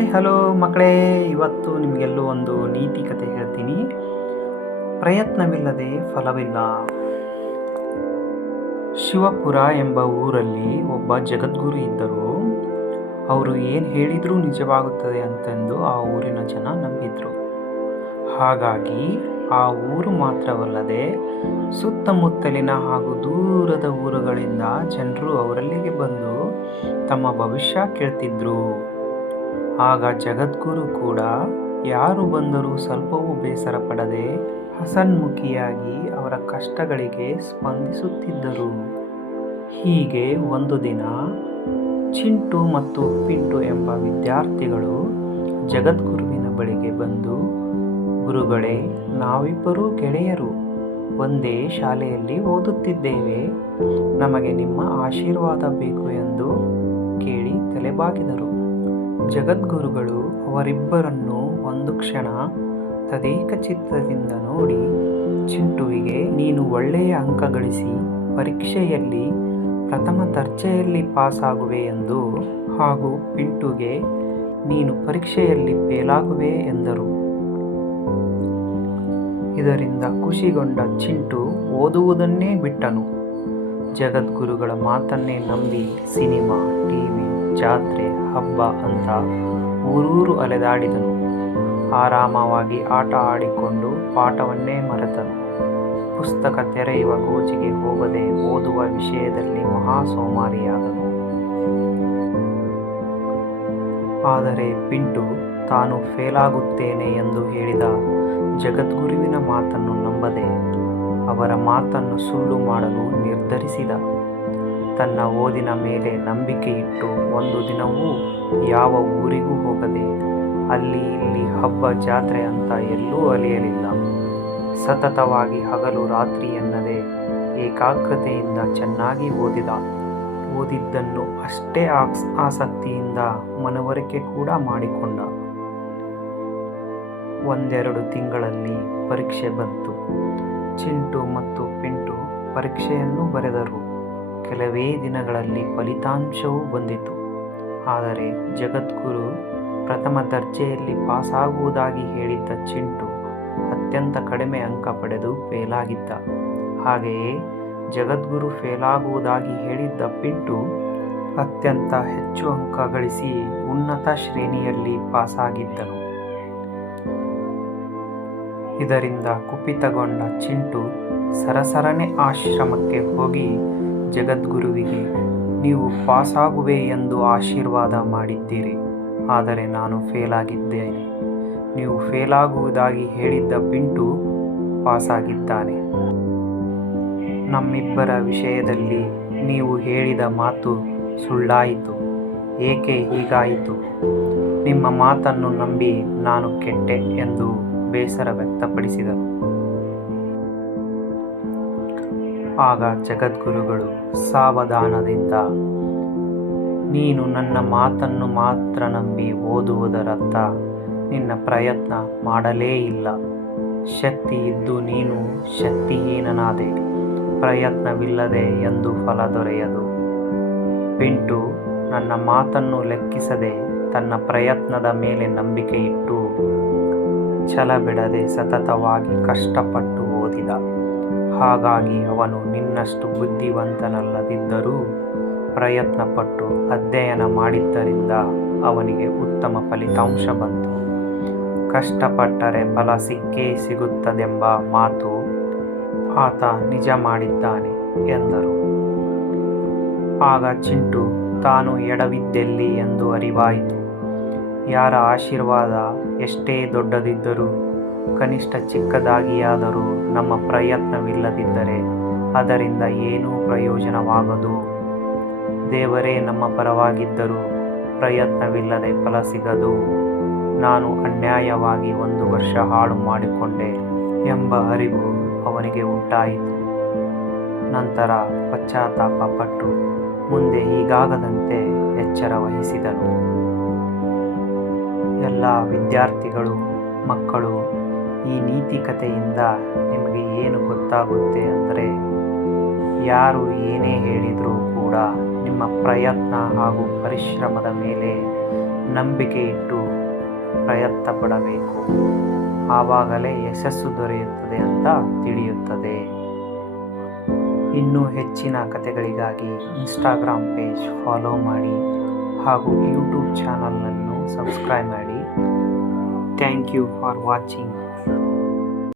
Hi hello ಮಕ್ಕಳೇ, ಇವತ್ತು ನಿಮಗೆಲ್ಲೂ ಒಂದು ನೀತಿ ಕತೆ ಹೇಳ್ತೀನಿ. ಪ್ರಯತ್ನವಿಲ್ಲದೆ ಫಲವಿಲ್ಲ. ಶಿವಪುರ ಎಂಬ ಊರಲ್ಲಿ ಒಬ್ಬ ಜಗದ್ಗುರು ಇದ್ದರು. ಅವರು ಏನು ಹೇಳಿದರೂ ನಿಜವಾಗುತ್ತದೆ ಅಂತಂದು ಆ ಊರಿನ ಜನ ನಂಬಿದ್ರು. ಹಾಗಾಗಿ ಆ ಊರು ಮಾತ್ರವಲ್ಲದೆ ಸುತ್ತಮುತ್ತಲಿನ ಹಾಗೂ ದೂರದ ಊರುಗಳಿಂದ ಜನರು ಅವರಲ್ಲಿಗೆ ಬಂದು ತಮ್ಮ ಭವಿಷ್ಯ ಕೇಳ್ತಿದ್ರು. ಆಗ ಜಗದ್ಗುರು ಕೂಡ ಯಾರು ಬಂದರೂ ಸ್ವಲ್ಪವೂ ಬೇಸರ ಪಡದೆ ಹಸನ್ಮುಖಿಯಾಗಿ ಅವರ ಕಷ್ಟಗಳಿಗೆ ಸ್ಪಂದಿಸುತ್ತಿದ್ದರು. ಹೀಗೆ ಒಂದು ದಿನ ಚಿಂಟು ಮತ್ತು ಪಿಂಟು ಎಂಬ ವಿದ್ಯಾರ್ಥಿಗಳು ಜಗದ್ಗುರುವಿನ ಬಳಿಗೆ ಬಂದು, ಗುರುಗಳೇ, ನಾವಿಬ್ಬರೂ ಗೆಳೆಯರು ಒಂದೇ ಶಾಲೆಯಲ್ಲಿ ಓದುತ್ತಿದ್ದೇವೆ. ನಮಗೆ ನಿಮ್ಮ ಆಶೀರ್ವಾದ ಬೇಕು ಎಂದು ಕೇಳಿ ತಲೆಬಾಗಿದರು. ಜಗದ್ಗುರುಗಳು ಅವರಿಬ್ಬರನ್ನು ಒಂದು ಕ್ಷಣ ತದೇಕ ಚಿತ್ತದಿಂದ ನೋಡಿ, ಚಿಂಟುವಿಗೆ ನೀನು ಒಳ್ಳೆಯ ಅಂಕ ಗಳಿಸಿ ಪರೀಕ್ಷೆಯಲ್ಲಿ ಪ್ರಥಮ ದರ್ಜೆಯಲ್ಲಿ ಪಾಸಾಗುವೆ ಎಂದು, ಹಾಗೂ ಪಿಂಟುಗೆ ನೀನು ಪರೀಕ್ಷೆಯಲ್ಲಿ ಫೇಲಾಗುವೆ ಎಂದರು. ಇದರಿಂದ ಖುಷಿಗೊಂಡ ಚಿಂಟು ಓದುವುದನ್ನೇ ಬಿಟ್ಟನು. ಜಗದ್ಗುರುಗಳ ಮಾತನ್ನೇ ನಂಬಿ ಸಿನಿಮಾ, ಟಿವಿ, ಜಾತ್ರೆ, ಹಬ್ಬ ಅಂತ ಊರೂರು ಅಲೆದಾಡಿದನು. ಆರಾಮವಾಗಿ ಆಟ ಆಡಿಕೊಂಡು ಪಾಠವನ್ನೇ ಮರೆತನು. ಪುಸ್ತಕ ತೆರೆಯುವ ಗೋಜಿಗೆ ಹೋಗದೆ ಓದುವ ವಿಷಯದಲ್ಲಿ ಮಹಾ ಸೋಮಾರಿಯಾದನು. ಆದರೆ ಪಿಂಟು ತಾನು ಫೇಲಾಗುತ್ತೇನೆ ಎಂದು ಹೇಳಿದ ಜಗದ್ಗುರುವಿನ ಮಾತನ್ನು ನಂಬದೆ ಅವರ ಮಾತನ್ನು ಸುಳ್ಳು ಮಾಡಲು ನಿರ್ಧರಿಸಿದ. ತನ್ನ ಓದಿನ ಮೇಲೆ ನಂಬಿಕೆ ಇಟ್ಟು ಒಂದು ದಿನವೂ ಯಾವ ಊರಿಗೂ ಹೋಗದೆ ಅಲ್ಲಿ ಇಲ್ಲಿ ಹಬ್ಬ ಜಾತ್ರೆ ಅಂತ ಎಲ್ಲೂ ಅಲೆಯಲಿಲ್ಲ. ಸತತವಾಗಿ ಹಗಲು ರಾತ್ರಿ ಎನ್ನದೆ ಏಕಾಗ್ರತೆಯಿಂದ ಚೆನ್ನಾಗಿ ಓದಿದ. ಓದಿದ್ದನ್ನು ಅಷ್ಟೇ ಆಸಕ್ತಿಯಿಂದ ಮನವರಿಕೆ ಕೂಡ ಮಾಡಿಕೊಂಡ. ಒಂದೆರಡು ತಿಂಗಳಲ್ಲಿ ಪರೀಕ್ಷೆ ಬಂತು. ಚಿಂಟು ಮತ್ತು ಪಿಂಟು ಪರೀಕ್ಷೆಯನ್ನು ಬರೆದರು. ಕೆಲವೇ ದಿನಗಳಲ್ಲಿ ಫಲಿತಾಂಶವೂ ಬಂದಿತು. ಆದರೆ ಜಗದ್ಗುರು ಪ್ರಥಮ ದರ್ಜೆಯಲ್ಲಿ ಪಾಸಾಗುವುದಾಗಿ ಹೇಳಿದ್ದ ಚಿಂಟು ಅತ್ಯಂತ ಕಡಿಮೆ ಅಂಕ ಪಡೆದು ಫೇಲಾಗಿದ್ದ. ಹಾಗೆಯೇ ಜಗದ್ಗುರು ಫೇಲಾಗುವುದಾಗಿ ಹೇಳಿದ್ದ ಪಿಂಟು ಅತ್ಯಂತ ಹೆಚ್ಚು ಅಂಕ ಗಳಿಸಿ ಉನ್ನತ ಶ್ರೇಣಿಯಲ್ಲಿ ಪಾಸಾಗಿದ್ದನು. ಇದರಿಂದ ಕುಪಿತಗೊಂಡ ಚಿಂಟು ಸರಸರನೆ ಆಶ್ರಮಕ್ಕೆ ಹೋಗಿ ಜಗದ್ಗುರುವಿಗೆ, ನೀವು ಪಾಸಾಗುವೆ ಎಂದು ಆಶೀರ್ವಾದ ಮಾಡಿದ್ದೀರಿ, ಆದರೆ ನಾನು ಫೇಲಾಗಿದ್ದೇನೆ. ನೀವು ಫೇಲಾಗುವುದಾಗಿ ಹೇಳಿದ್ದ ಪಿಂಟು ಪಾಸಾಗಿದ್ದಾನೆ. ನಮ್ಮಿಬ್ಬರ ವಿಷಯದಲ್ಲಿ ನೀವು ಹೇಳಿದ ಮಾತು ಸುಳ್ಳಾಯಿತು. ಏಕೆ ಹೀಗಾಯಿತು? ನಿಮ್ಮ ಮಾತನ್ನು ನಂಬಿ ನಾನು ಕೆಟ್ಟೆ ಎಂದು ಬೇಸರ ವ್ಯಕ್ತಪಡಿಸಿದರು. ಆಗ ಜಗದ್ಗುರುಗಳು ಸಾವಧಾನದಿಂದ, ನೀನು ನನ್ನ ಮಾತನ್ನು ಮಾತ್ರ ನಂಬಿ ಓದುವುದರರ್ಥ ನಿನ್ನ ಪ್ರಯತ್ನ ಮಾಡಲೇ ಇಲ್ಲ. ಶಕ್ತಿ ಇದ್ದು ನೀನು ಶಕ್ತಿಹೀನನಾದೆ. ಪ್ರಯತ್ನವಿಲ್ಲದೆ ಎಂದು ಫಲ ದೊರೆಯದು. ಪಿಂಟು ನನ್ನ ಮಾತನ್ನು ಲೆಕ್ಕಿಸದೆ ತನ್ನ ಪ್ರಯತ್ನದ ಮೇಲೆ ನಂಬಿಕೆ ಇಟ್ಟು ಛಲ ಬಿಡದೆ ಸತತವಾಗಿ ಕಷ್ಟಪಟ್ಟು ಓದಿದ. ಹಾಗಾಗಿ ಅವನು ನಿನ್ನಷ್ಟು ಬುದ್ಧಿವಂತನಲ್ಲದಿದ್ದರೂ ಪ್ರಯತ್ನಪಟ್ಟು ಅಧ್ಯಯನ ಮಾಡಿದ್ದರಿಂದ ಅವನಿಗೆ ಉತ್ತಮ ಫಲಿತಾಂಶ ಬಂತು. ಕಷ್ಟಪಟ್ಟರೆ ಫಲ ಸಿಕ್ಕೇ ಸಿಗುತ್ತದೆಂಬ ಮಾತು ಆತ ನಿಜ ಮಾಡಿದ್ದಾನೆ ಎಂದರು. ಆಗ ಚಿಂಟು ತಾನು ಎಡವಿದ್ದೆಲ್ಲಿ ಎಂದು ಅರಿವಾಯಿತು. ಯಾರ ಆಶೀರ್ವಾದ ಎಷ್ಟೇ ದೊಡ್ಡದಿದ್ದರೂ ಕನಿಷ್ಠ ಚಿಕ್ಕದಾಗಿಯಾದರೂ ನಮ್ಮ ಪ್ರಯತ್ನವಿಲ್ಲದಿದ್ದರೆ ಅದರಿಂದ ಏನೂ ಪ್ರಯೋಜನವಾಗದು. ದೇವರೇ ನಮ್ಮ ಪರವಾಗಿದ್ದರೂ ಪ್ರಯತ್ನವಿಲ್ಲದೆ ಫಲ ಸಿಗದು. ನಾನು ಅನ್ಯಾಯವಾಗಿ 1 ವರ್ಷ ಹಾಳು ಮಾಡಿಕೊಂಡೆ ಎಂಬ ಅರಿವು ಅವನಿಗೆ ಉಂಟಾಯಿತು. ನಂತರ ಪಶ್ಚಾತ್ತಾಪ ಪಟ್ಟು ಮುಂದೆ ಹೀಗಾಗದಂತೆ ಎಚ್ಚರ ವಹಿಸಿದನು. ಎಲ್ಲ ವಿದ್ಯಾರ್ಥಿಗಳು, ಮಕ್ಕಳು, ಈ ನೀತಿ ಕಥೆಯಿಂದ ನಿಮಗೆ ಏನು ಗೊತ್ತಾಗುತ್ತೆ ಅಂದರೆ, ಯಾರು ಏನೇ ಹೇಳಿದರೂ ಕೂಡ ನಿಮ್ಮ ಪ್ರಯತ್ನ ಹಾಗೂ ಪರಿಶ್ರಮದ ಮೇಲೆ ನಂಬಿಕೆ ಇಟ್ಟು ಪ್ರಯತ್ನ ಪಡಬೇಕು. ಆವಾಗಲೇ ಯಶಸ್ಸು ದೊರೆಯುತ್ತದೆ ಅಂತ ತಿಳಿಯುತ್ತದೆ. ಇನ್ನೂ ಹೆಚ್ಚಿನ ಕಥೆಗಳಿಗಾಗಿ ಇನ್ಸ್ಟಾಗ್ರಾಮ್ ಪೇಜ್ ಫಾಲೋ ಮಾಡಿ ಹಾಗೂ ಯೂಟ್ಯೂಬ್ ಚಾನಲನ್ನು ಸಬ್ಸ್ಕ್ರೈಬ್ ಮಾಡಿ. Thank you for watching.